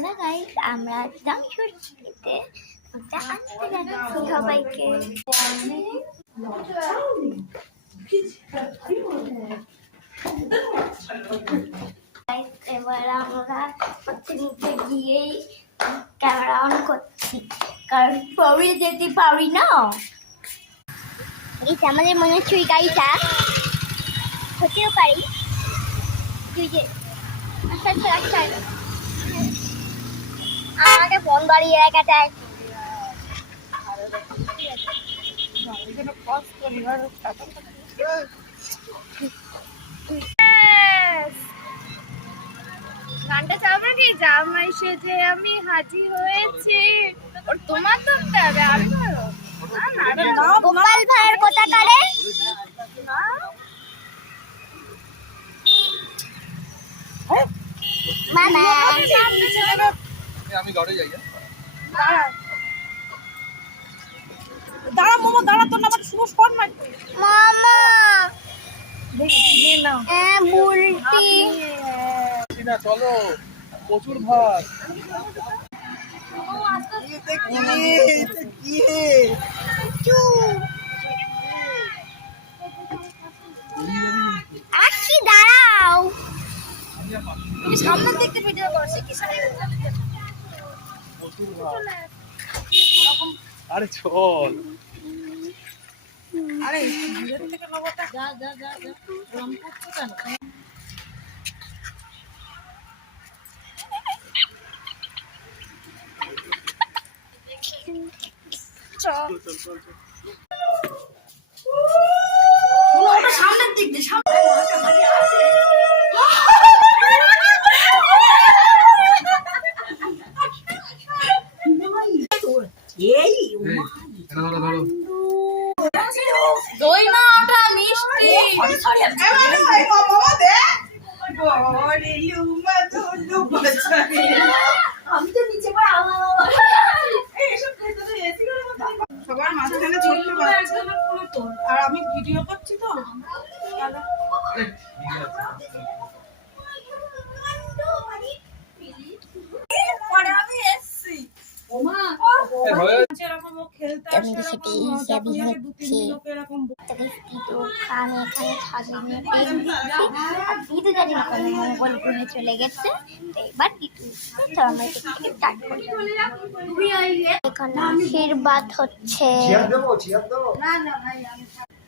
Hello guys, আমরা একদম সুরক্ষিতে ওটা আনতে যাচ্ছি সবাইকে। এবার আমরা নিচে গিয়েই ক্যামেরা অন করছি, কারণ পরে যেতে পারি না। এই আমাদের মনে হচ্ছে ওই গাড়িটা হতেও পারি। আমাদের বনবাড়ি এলাকাটায় গানটা চাবে কি? জামাই সেজে আমি হাজির হয়েছি, ওর তোমার ধরতে হবে। আমি গোপাল ভাইয়ের কথা কারে মামা আমি ঘরে যাই। দাঁড়া মোমো, দাঁড়া, তোর নাম শুভ ফোন মার। মামা দেখি না বুলটি না, চলো প্রচুর ভাত। আছি, দাঁড়াও। সামনের দিকে ভিডিও করছি কি প্রচুর ভাত। আরে চল। আরে ভিডিও থেকে নবটা যা যা যা যা রং করতে কেন? চল ওটা সামনের দিক দিয়ে সামনে দই না ওটা মিষ্টি। আমি তো নিচে সবার মাঝখানে ছোট্ট বাচ্চা আর আমি ভিডিও করছি তো। চলে গেছে, এবার এখানে আশীর্বাদ হচ্ছে।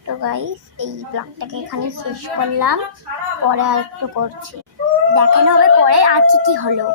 তো গাইস, এই ব্লগটাকে এখানে শেষ করলাম, পরে আর একটু করছি, দেখানো হবে পরে আর কি কি হলো।